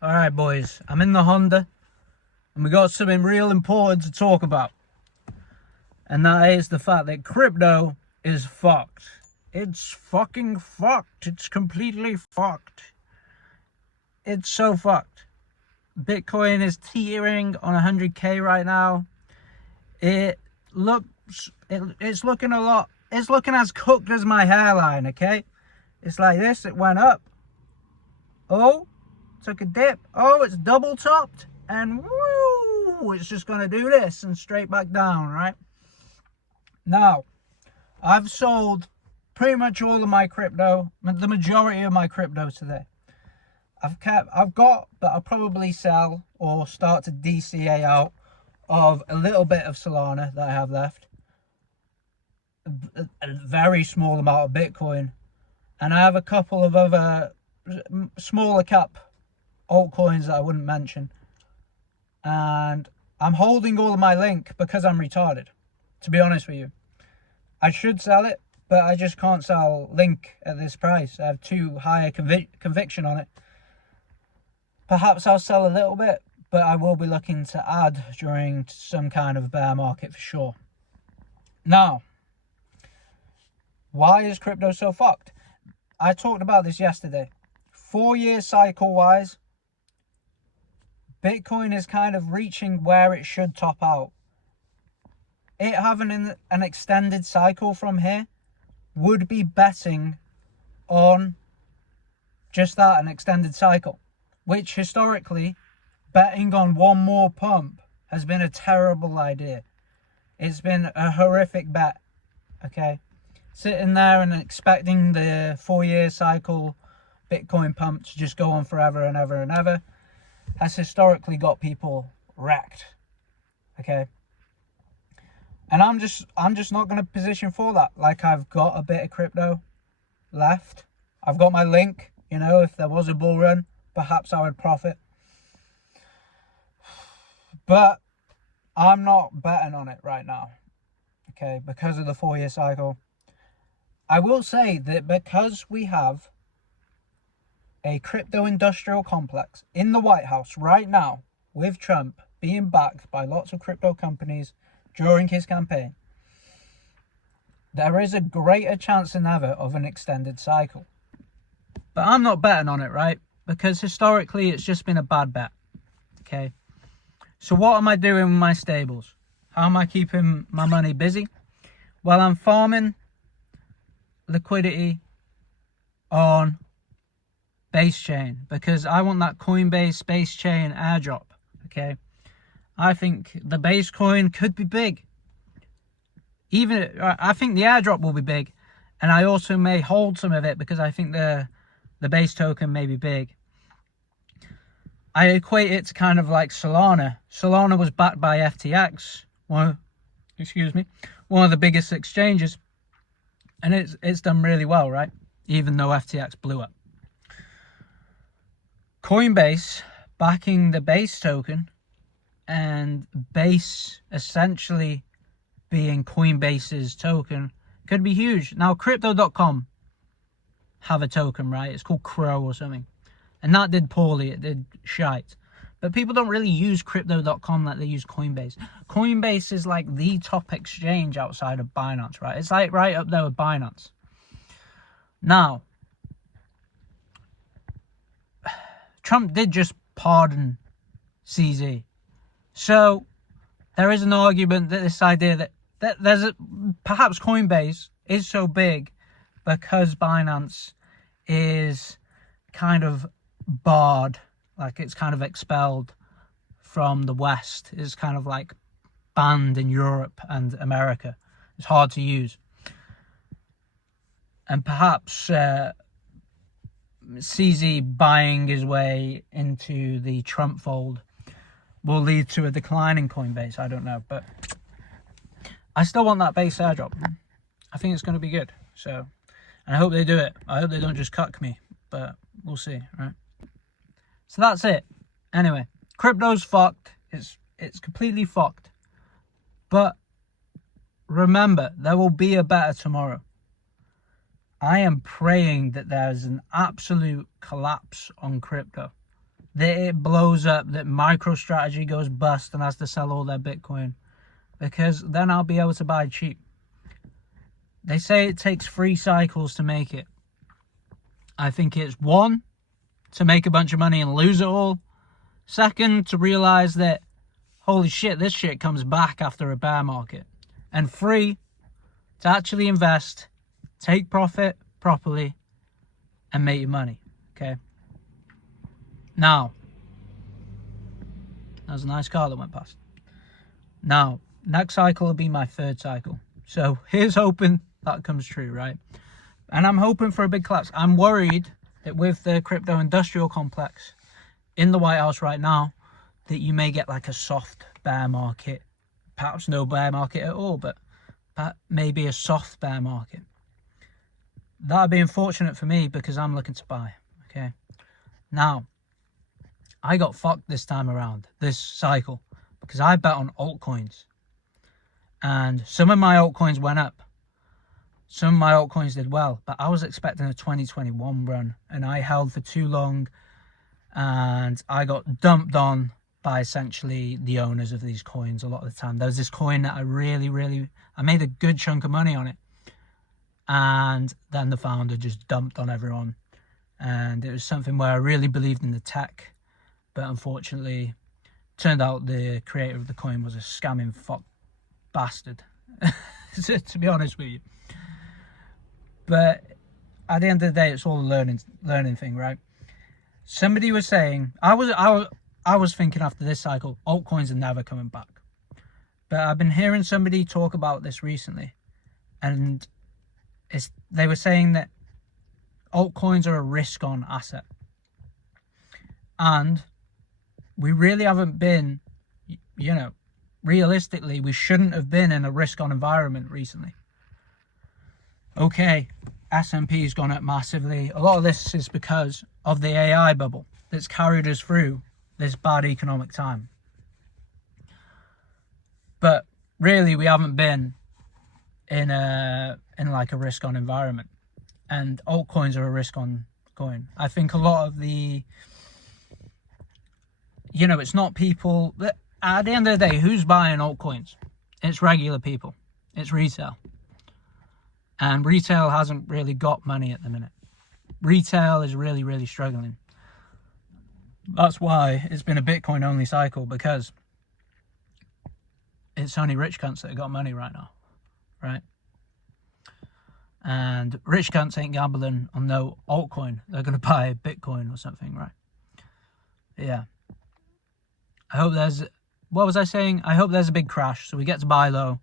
Alright boys, I'm in the Honda and we got something real important to talk about. And that is the fact that crypto is fucked. It's fucking fucked. It's completely fucked. It's so fucked. Bitcoin is teetering on 100k right now. It's looking as cooked as my hairline, okay? It's like this, it went up. Oh, took a dip. Oh, it's double topped. And woo, it's just going to do this and straight back down, right? Now, I've sold pretty much all of my crypto, the majority of my crypto today. I've got, but I'll probably sell or start to DCA out of a little bit of Solana that I have left. A very small amount of Bitcoin. And I have a couple of other smaller cap altcoins that I wouldn't mention. And I'm holding all of my Link because I'm retarded, to be honest with you. I should sell it, but I just can't sell Link at this price. I have too high a conviction on it. Perhaps I'll sell a little bit, but I will be looking to add during some kind of bear market for sure. Now, why is crypto so fucked? I talked about this yesterday. 4-year cycle wise, Bitcoin is kind of reaching where it should top out. It having an extended cycle from here would be betting on just that, an extended cycle, which historically, betting on one more pump has been a terrible idea. It's been a horrific bet, okay? Sitting there and expecting the 4-year cycle Bitcoin pump to just go on forever and ever and ever has historically got people wrecked, okay? And I'm just not going to position for that. Like, I've got a bit of crypto left. I've got my Link, you know, if there was a bull run, perhaps I would profit. But I'm not betting on it right now, okay, because of the 4-year cycle. I will say that because we have a crypto industrial complex in the White House right now, with Trump being backed by lots of crypto companies during his campaign, there is a greater chance than ever of an extended cycle. But I'm not betting on it, right? Because historically it's just been a bad bet, okay? So what am I doing with my stables? How am I keeping my money busy? Well, I'm farming liquidity on base chain because I want that Coinbase base chain airdrop, okay? I think the base coin could be big. I think the airdrop will be big, and I also may hold some of it because I think the base token may be big. I equate it to kind of like Solana. Solana was backed by FTX, one of the biggest exchanges, and it's done really well, right? Even though FTX blew up. Coinbase backing the base token, and base essentially being Coinbase's token, could be huge. Now, crypto.com have a token, right? It's called Crow or something. And that did poorly. It did shite. But people don't really use crypto.com like they use Coinbase. Coinbase is like the top exchange outside of Binance, right? It's like right up there with Binance. Now, Trump did just pardon CZ. So there is an argument that this idea that perhaps Coinbase is so big because Binance is kind of barred, like it's kind of expelled from the West. It's kind of like banned in Europe and America. It's hard to use. And perhaps CZ buying his way into the Trump fold will lead to a decline in Coinbase. I don't know, but I still want that base airdrop. I think it's going to be good. So, and I hope they do it. I hope they don't just cuck me, but we'll see, right? So that's it. Anyway, crypto's fucked. It's completely fucked. But remember, there will be a better tomorrow. I am praying that there's an absolute collapse on crypto. that it blows up, that MicroStrategy goes bust and has to sell all their Bitcoin, because then I'll be able to buy cheap. They say it takes 3 cycles to make it. I think it's 1, to make a bunch of money and lose it all. 2nd, to realize that, holy shit, this shit comes back after a bear market. And 3, to actually invest, take profit properly, and make your money. Okay. Now, that was a nice car that went past. Now, next cycle will be my 3rd cycle. So here's hoping that comes true, right? And I'm hoping for a big collapse. I'm worried that with the crypto industrial complex in the White House right now, that you may get like a soft bear market. Perhaps no bear market at all, but maybe a soft bear market. That would be unfortunate for me because I'm looking to buy. Okay. Now, I got fucked this time around, this cycle, because I bet on altcoins. And some of my altcoins went up. Some of my altcoins did well, but I was expecting a 2021 run, and I held for too long, and I got dumped on by essentially the owners of these coins a lot of the time. There was this coin that I made a good chunk of money on it, and then the founder just dumped on everyone. And it was something where I really believed in the tech, but unfortunately turned out the creator of the coin was a scamming fuck bastard, to be honest with you. But at the end of the day, it's all a learning thing, right? Somebody was saying, I was thinking after this cycle, altcoins are never coming back. But I've been hearing somebody talk about this recently, and they were saying that altcoins are a risk-on asset. And we really haven't been, realistically, we shouldn't have been in a risk-on environment recently. Okay, S&P's gone up massively. A lot of this is because of the AI bubble that's carried us through this bad economic time. But really, we haven't been in like a risk-on environment. And altcoins are a risk-on coin. I think a lot of the, it's not people that, at the end of the day, who's buying altcoins? It's regular people. It's retail. And retail hasn't really got money at the minute. Retail is really, really struggling. That's why it's been a Bitcoin only cycle, because it's only rich cunts that have got money right now, right? And rich cunts ain't gambling on no altcoin. They're going to buy Bitcoin or something, right? Yeah. I hope what was I saying? I hope there's a big crash so we get to buy low.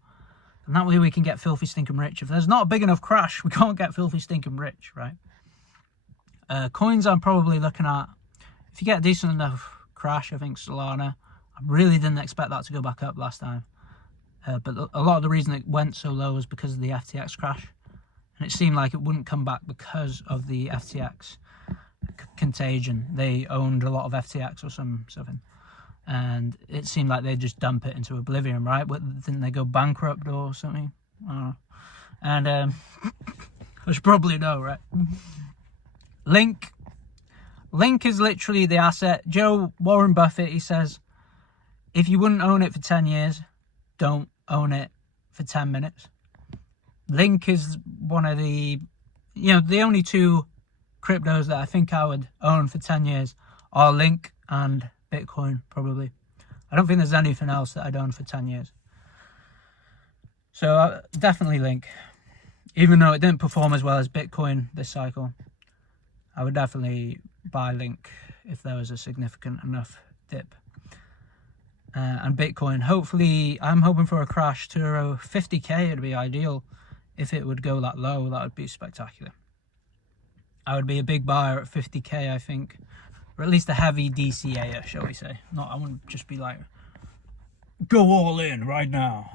And that way we can get filthy stinking rich. If there's not a big enough crash, we can't get filthy stinking rich, right? Coins I'm probably looking at, if you get a decent enough crash, I think Solana. I really didn't expect that to go back up last time. But a lot of the reason it went so low was because of the FTX crash. And it seemed like it wouldn't come back because of the FTX contagion. They owned a lot of FTX or something. And it seemed like they'd just dump it into oblivion, right? Didn't they go bankrupt or something? I don't know. And I should probably know, right? Link is literally the asset. Warren Buffett, he says, if you wouldn't own it for 10 years, don't own it for 10 minutes. Link is one of the, the only 2 cryptos that I think I would own for 10 years are Link and Bitcoin, probably. I don't think there's anything else that I'd own for 10 years. So definitely Link. Even though it didn't perform as well as Bitcoin this cycle, I would definitely buy Link if there was a significant enough dip. And Bitcoin, hopefully, I'm hoping for a crash to 50k. It'd be ideal. If it would go that low, that would be spectacular. I would be a big buyer at 50k, I think. Or at least a heavy DCA, shall we say. I wouldn't just be like, go all in right now.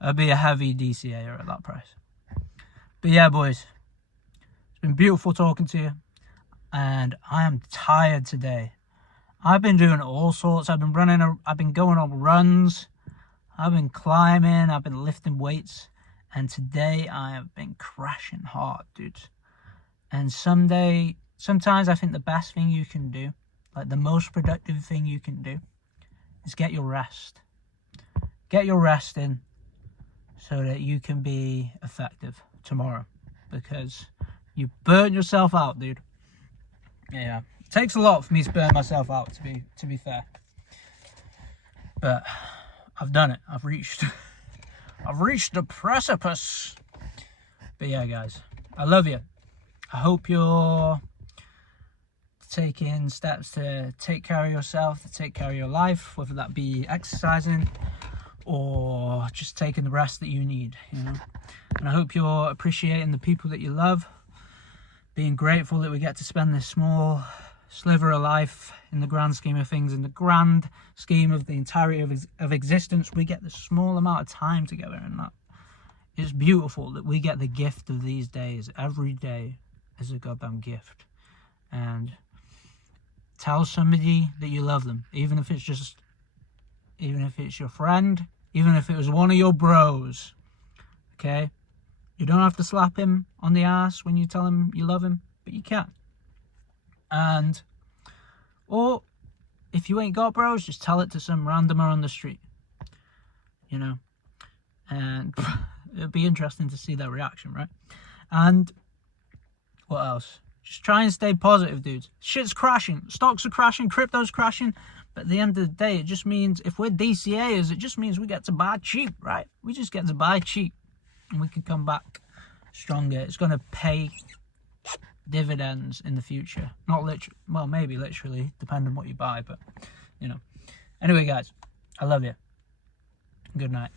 I'd be a heavy DCA at that price. But yeah, boys. It's been beautiful talking to you. And I am tired today. I've been doing all sorts. I've been going on runs. I've been climbing. I've been lifting weights. And today I have been crashing hard, dude. And someday sometimes I think the best thing you can do, like the most productive thing you can do, is get your rest. Get your rest in so that you can be effective tomorrow, because you burn yourself out, dude. Yeah, it takes a lot for me to burn myself out, to be fair. But I've done it. I've reached the precipice. But yeah, guys, I love you. I hope you're taking steps to take care of yourself, to take care of your life, whether that be exercising or just taking the rest that you need, you know. And I hope you're appreciating the people that you love, being grateful that we get to spend this small sliver of life in the grand scheme of things, in the grand scheme of the entirety of existence. We get this small amount of time together, and that it's beautiful that we get the gift of these days. Every day is a goddamn gift. And tell somebody that you love them, even if it's your friend, even if it was one of your bros, okay? You don't have to slap him on the ass when you tell him you love him, but you can. And, or if you ain't got bros, just tell it to some randomer on the street, you know? And it'd be interesting to see their reaction, right? And what else? Just try and stay positive, dudes. Shit's crashing. Stocks are crashing. Crypto's crashing. But at the end of the day, it just means, if we're DCAers, it just means we get to buy cheap, right? We just get to buy cheap. And we can come back stronger. It's going to pay dividends in the future. Not literally. Well, maybe literally, depending on what you buy. But, you know. Anyway, guys, I love you. Good night.